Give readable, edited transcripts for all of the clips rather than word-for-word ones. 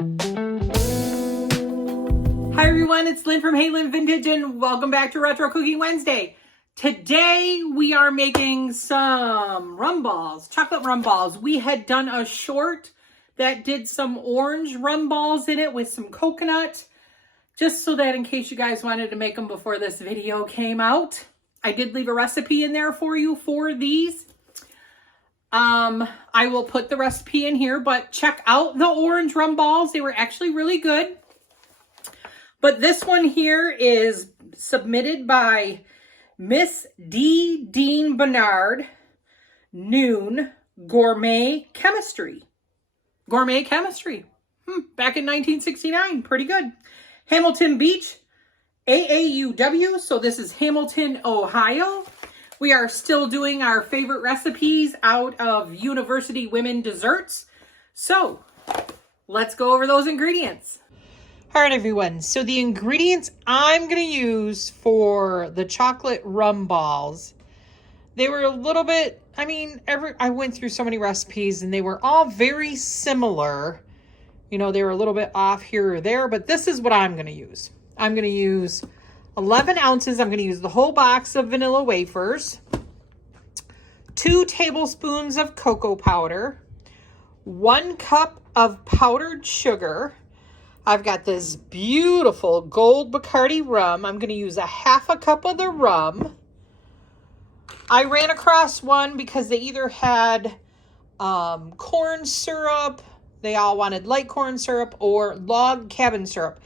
Hi everyone, it's Lynn from Hey Lynn Vintage and welcome back to Retro Cooking Wednesday. Today we are making some rum balls, chocolate rum balls. We had done a short that did some orange rum balls in it with some coconut, just so that in case you guys wanted to make them before this video came out. I did leave a recipe in there for you for these. I will put the recipe in here, but check out the orange rum balls. They were actually really good. But this one here is submitted by Miss D. Dean Bernard, Noon, Gourmet Chemistry. Gourmet Chemistry. Back in 1969. Pretty good. Hamilton Beach, AAUW. So this is Hamilton, Ohio. We are still doing our favorite recipes out of University Women Desserts. So let's go over those ingredients. All right, everyone. So the ingredients I'm going to use for the chocolate rum balls, they were a little bit, I went through so many recipes and they were all very similar. You know, they were a little bit off here or there, but this is what I'm going to use. I'm going to use 11 ounces. I'm going to use the whole box of vanilla wafers, 2 tablespoons of cocoa powder, 1 cup of powdered sugar. I've got this beautiful gold Bacardi rum. I'm going to use a half a cup of the rum. I ran across one because they either had corn syrup, they all wanted light corn syrup, or log cabin syrup.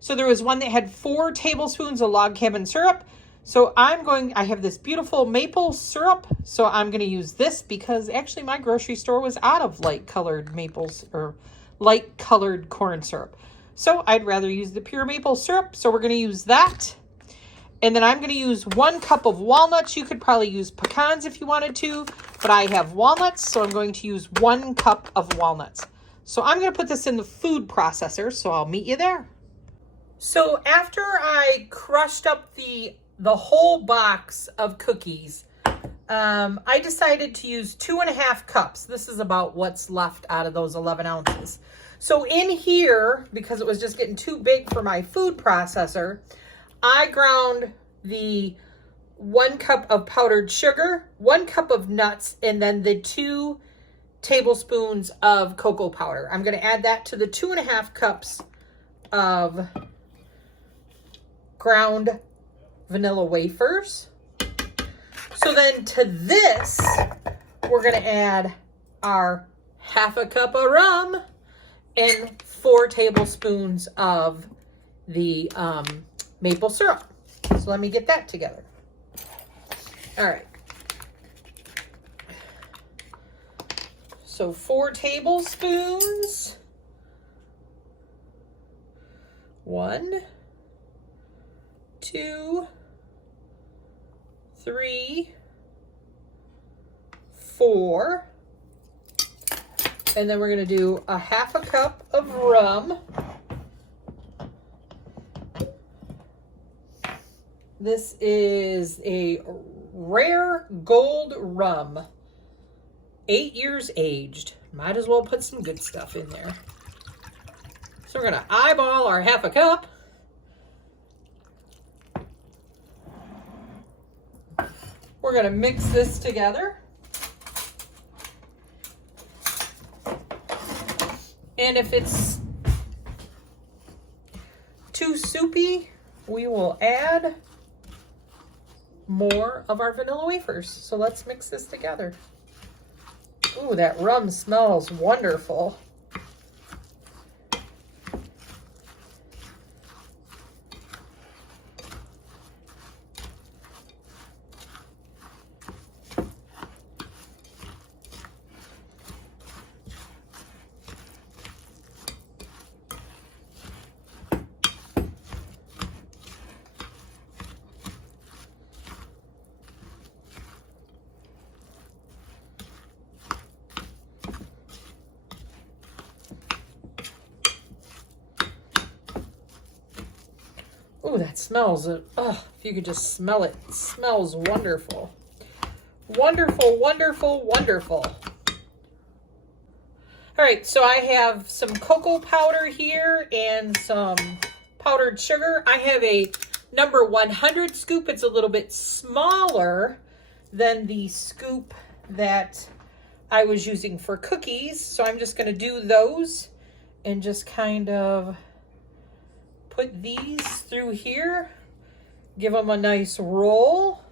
So there was one that had 4 tablespoons of log cabin syrup. So I have this beautiful maple syrup. So I'm going to use this because actually my grocery store was out of light colored maples or light colored corn syrup. So I'd rather use the pure maple syrup. So we're going to use that. And then I'm going to use 1 cup of walnuts. You could probably use pecans if you wanted to, but I have walnuts. So I'm going to use 1 cup of walnuts. So I'm going to put this in the food processor. So I'll meet you there. So after I crushed up the whole box of cookies, I decided to use 2.5 cups. This is about what's left out of those 11 ounces. So in here, because it was just getting too big for my food processor, I ground the 1 cup of powdered sugar, 1 cup of nuts, and then the 2 tablespoons of cocoa powder. I'm going to add that to the 2.5 cups of ground vanilla wafers. So then to this, we're going to add our half a cup of rum and 4 tablespoons of the maple syrup. So let me get that together. All right. So 4 tablespoons. 1, 2, 3, 4. And then we're going to do a half a cup of rum. This is a rare gold rum, 8 years aged. Might as well put some good stuff in there. So we're going to eyeball our half a cup. We're going to mix this together. And if it's too soupy, we will add more of our vanilla wafers. So let's mix this together. Ooh, that rum smells wonderful. Ooh, that smells, if you could just smell it. It smells wonderful. Wonderful, wonderful, wonderful. All right, so I have some cocoa powder here and some powdered sugar. I have a number 100 scoop. It's a little bit smaller than the scoop that I was using for cookies. So I'm just going to do those and just kind of put these through here. Give them a nice roll.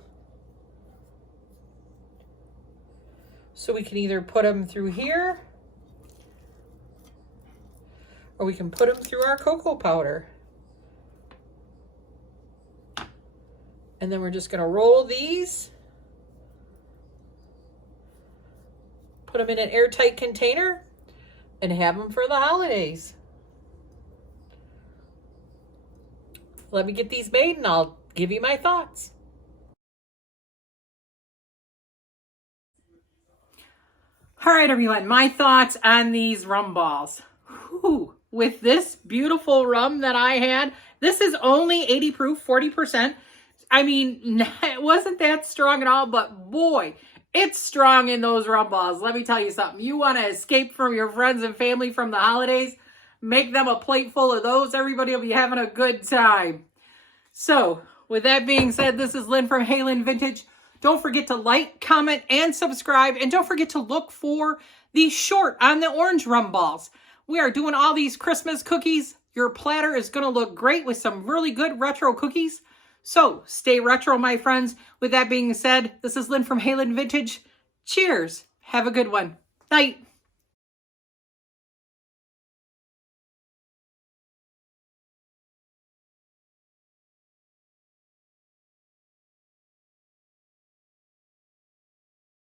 So we can either put them through here or we can put them through our cocoa powder. And then we're just going to roll these, put them in an airtight container, and have them for the holidays. Let me get these made and I'll give you my thoughts. All right, everyone, my thoughts on these rum balls. Whew. With this beautiful rum that I had, this is only 80 proof, 40%. I mean, it wasn't that strong at all, but boy, it's strong in those rum balls. Let me tell you something. You want to escape from your friends and family from the holidays, make them a plate full of those. Everybody will be having a good time. So, with that being said, this is Lynn from Hey Lynn Vintage. Don't forget to like, comment, and subscribe. And don't forget to look for the short on the orange rum balls. We are doing all these Christmas cookies. Your platter is going to look great with some really good retro cookies. So, stay retro, my friends. With that being said, this is Lynn from Hey Lynn Vintage. Cheers. Have a good one. Night.